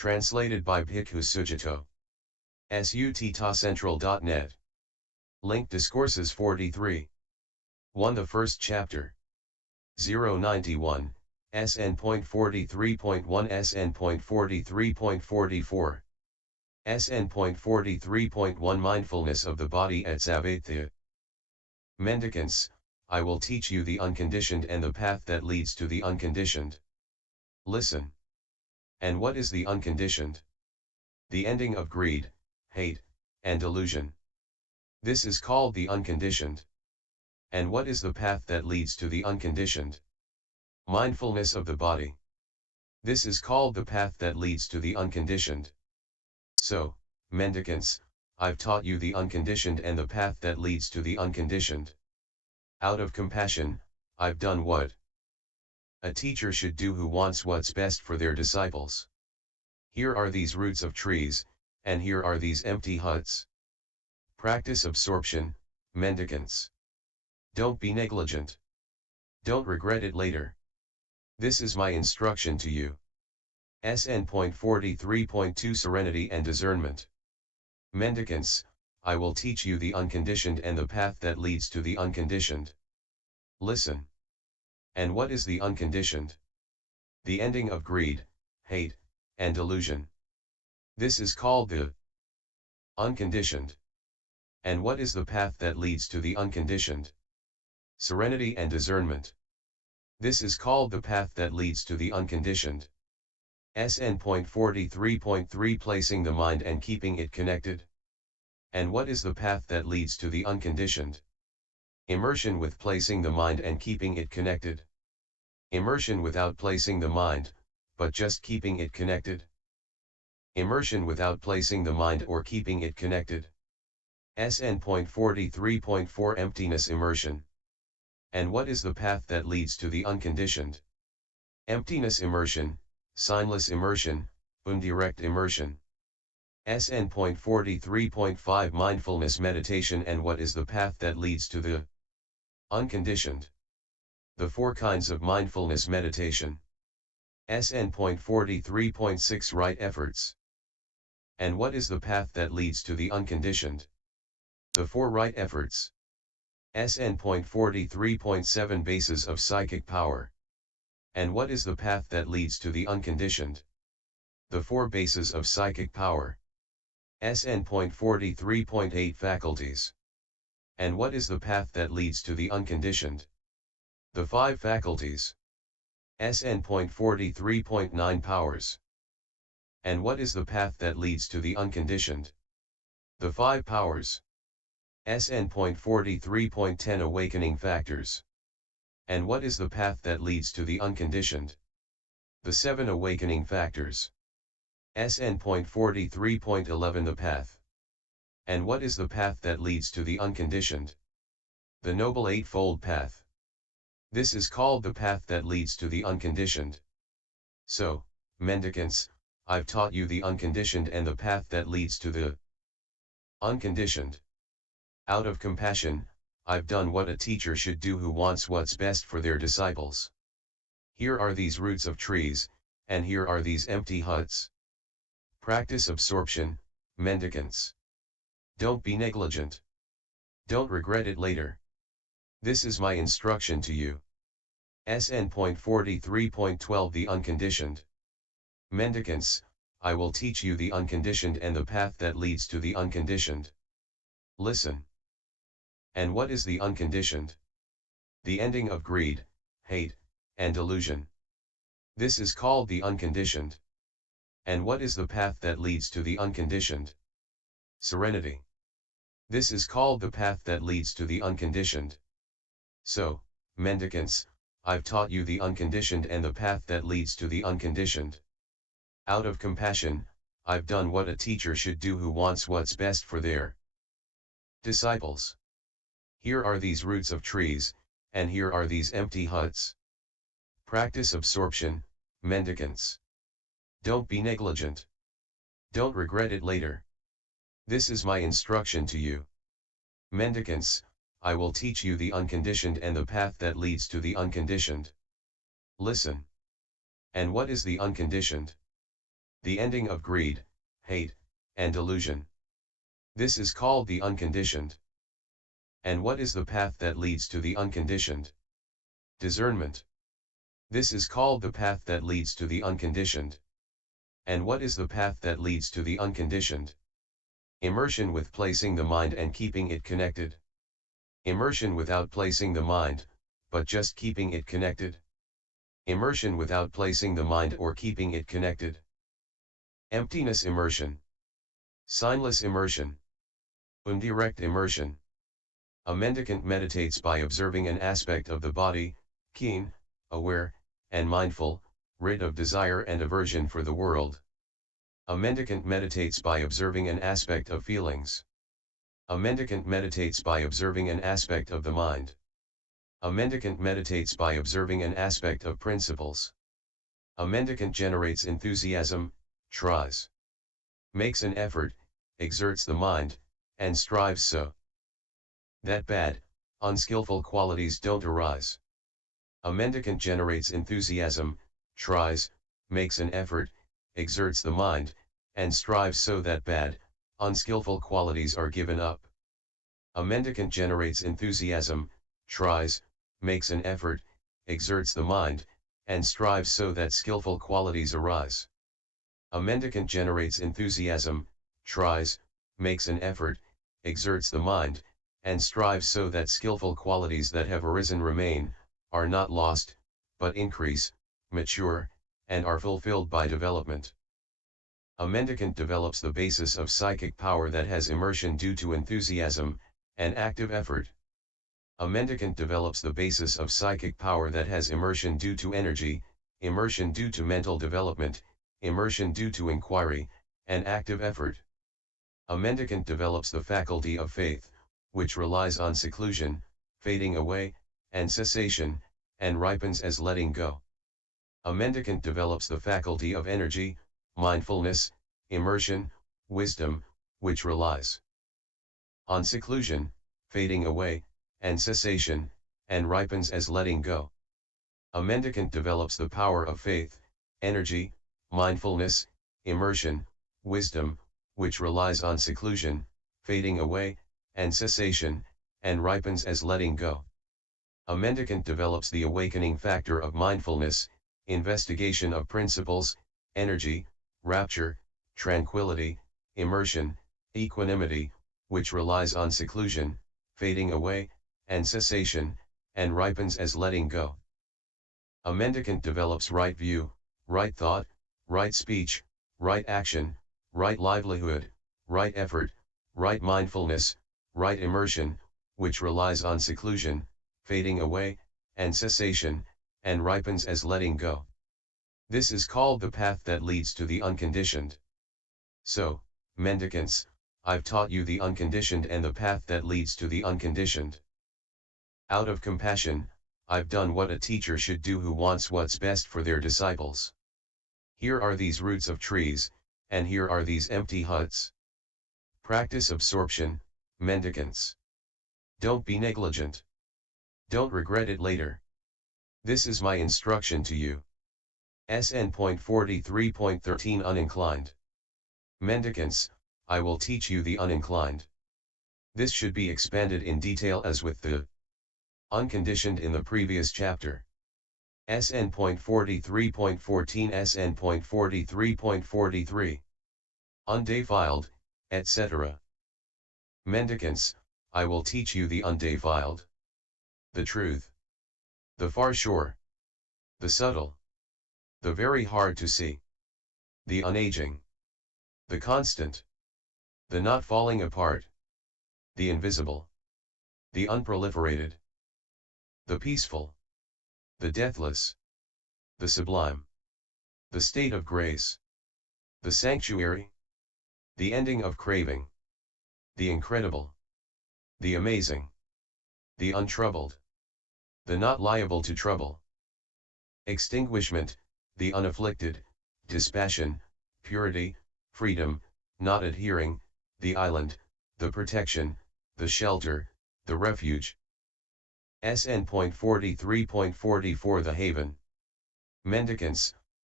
Translated by Bhikkhu Sujato. suttacentral.net. Link Discourses 43. 1. The first chapter. 091. SN.43.1-SN.43.44. SN.43.1 Mindfulness of the body at Savatthi. Mendicants, I will teach you the unconditioned and the path that leads to the unconditioned. Listen. And what is the unconditioned? The ending of greed, hate, and delusion. This is called the unconditioned. And what is the path that leads to the unconditioned? Mindfulness of the body. This is called the path that leads to the unconditioned. So, mendicants, I've taught you the unconditioned and the path that leads to the unconditioned. Out of compassion, I've done what a teacher should do who wants what's best for their disciples. Here are these roots of trees, and here are these empty huts. Practice absorption, mendicants. Don't be negligent. Don't regret it later. This is my instruction to you. SN.43.2 Serenity and discernment. Mendicants, I will teach you the unconditioned and the path that leads to the unconditioned. Listen. And what is the unconditioned? The ending of greed, hate, and delusion. This is called the unconditioned. And what is the path that leads to the unconditioned? Serenity and discernment. This is called the path that leads to the unconditioned. SN.43.3 Placing the mind and keeping it connected. And what is the path that leads to the unconditioned? Immersion with placing the mind and keeping it connected. Immersion without placing the mind, but just keeping it connected. Immersion without placing the mind or keeping it connected. SN.43.4 Emptiness immersion. And what is the path that leads to the unconditioned? Emptiness immersion, signless immersion, indirect immersion. SN.43.5 Mindfulness meditation. And what is the path that leads to the unconditioned? The four kinds of mindfulness meditation. SN.43.6 Right efforts. And what is the path that leads to the unconditioned? The four right efforts. SN.43.7 Bases of psychic power. And what is the path that leads to the unconditioned? The four bases of psychic power. SN.43.8 Faculties. And what is the path that leads to the unconditioned? The five faculties. SN.43.9 Powers. And what is the path that leads to the unconditioned? The five powers. SN.43.10 Awakening factors. And what is the path that leads to the unconditioned? The seven awakening factors. SN.43.11 The path. And what is the path that leads to the unconditioned? The Noble Eightfold Path. This is called the path that leads to the unconditioned. So, mendicants, I've taught you the unconditioned and the path that leads to the unconditioned. Out of compassion, I've done what a teacher should do who wants what's best for their disciples. Here are these roots of trees, and here are these empty huts. Practice absorption, mendicants. Don't be negligent. Don't regret it later. This is my instruction to you. SN.43.12 The unconditioned. Mendicants, I will teach you the unconditioned and the path that leads to the unconditioned. Listen. And what is the unconditioned? The ending of greed, hate, and delusion. This is called the unconditioned. And what is the path that leads to the unconditioned? Serenity. This is called the path that leads to the unconditioned. So, mendicants, I've taught you the unconditioned and the path that leads to the unconditioned. Out of compassion, I've done what a teacher should do who wants what's best for their disciples. Here are these roots of trees, and here are these empty huts. Practice absorption, mendicants. Don't be negligent. Don't regret it later. This is my instruction to you. Mendicants, I will teach you the unconditioned and the path that leads to the unconditioned. Listen. And what is the unconditioned? the ending of greed, hate, and delusion. This is called the unconditioned. And what is the path that leads to the unconditioned? Discernment. This is called the path that leads to the unconditioned. And what is the path that leads to the unconditioned? Immersion with placing the mind and keeping it connected. Immersion without placing the mind, but just keeping it connected. Immersion without placing the mind or keeping it connected. Emptiness immersion. Signless immersion. Indirect immersion. A mendicant meditates by observing an aspect of the body, keen, aware, and mindful, rid of desire and aversion for the world. A mendicant meditates by observing an aspect of feelings. A mendicant meditates by observing an aspect of the mind. A mendicant meditates by observing an aspect of principles. A mendicant generates enthusiasm, tries, makes an effort, exerts the mind, and strives so that bad, unskillful qualities don't arise. A mendicant generates enthusiasm, tries, makes an effort, exerts the mind, and strives so that bad, unskillful qualities are given up. A mendicant generates enthusiasm, tries, makes an effort, exerts the mind, and strives so that skillful qualities arise. A mendicant generates enthusiasm, tries, makes an effort, exerts the mind, and strives so that skillful qualities that have arisen remain, are not lost, but increase, mature, and are fulfilled by development. A mendicant develops the basis of psychic power that has immersion due to enthusiasm, and active effort. A mendicant develops the basis of psychic power that has immersion due to energy, immersion due to mental development, immersion due to inquiry, and active effort. A mendicant develops the faculty of faith, which relies on seclusion, fading away, and cessation, and ripens as letting go. A mendicant develops the faculty of energy, mindfulness, immersion, wisdom, which relies on seclusion, fading away, and cessation, and ripens as letting go. A mendicant develops the power of faith, energy, mindfulness, immersion, wisdom, which relies on seclusion, fading away, and cessation, and ripens as letting go. A mendicant develops the awakening factor of mindfulness, investigation of principles, energy, rapture, tranquility, immersion, equanimity, which relies on seclusion, fading away, and cessation, and ripens as letting go. A mendicant develops right view, right thought, right speech, right action, right livelihood, right effort, right mindfulness, right immersion, which relies on seclusion, fading away, and cessation, and ripens as letting go. This is called the path that leads to the unconditioned. So, mendicants, I've taught you the unconditioned and the path that leads to the unconditioned. Out of compassion, I've done what a teacher should do who wants what's best for their disciples. Here are these roots of trees, and here are these empty huts. Practice absorption, mendicants. Don't be negligent. Don't regret it later. This is my instruction to you. SN.43.1-13 Uninclined. Mendicants, I will teach you the uninclined. This should be expanded in detail as with the unconditioned in the previous chapter. SN.43.14 SN.43.43. Undefiled, etc. Mendicants, I will teach you the undefiled. The truth. The far shore. The subtle. The very hard to see. The unaging. The constant. The not falling apart. The invisible. The unproliferated. The peaceful. The deathless. The sublime. The state of grace. The sanctuary. The ending of craving. The incredible. The amazing. The untroubled. The not liable to trouble. Extinguishment, the unafflicted, dispassion, purity, freedom, not adhering, the island, the protection, the shelter, the refuge. SN.43.44 The haven. Mendicants,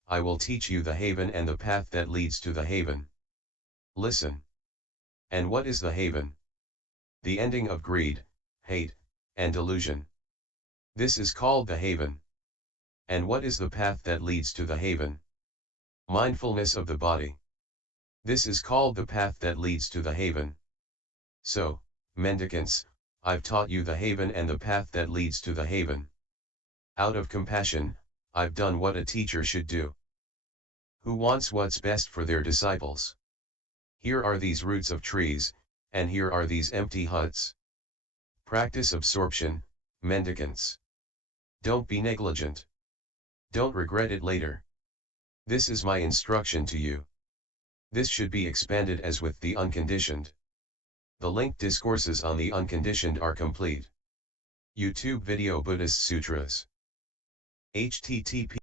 I will teach you the haven and the path that leads to the haven. Listen. And what is the haven? The ending of greed, hate, and delusion. This is called the haven. And what is the path that leads to the haven? Mindfulness of the body. This is called the path that leads to the haven. So, mendicants, I've taught you the haven and the path that leads to the haven. Out of compassion, I've done what a teacher should do. Who wants what's best for their disciples? Here are these roots of trees, and here are these empty huts. Practice absorption, mendicants. Don't be negligent. Don't regret it later. This is my instruction to you. This should be expanded as with the unconditioned. The linked discourses on the unconditioned are complete. YouTube video Buddhist Sutras. http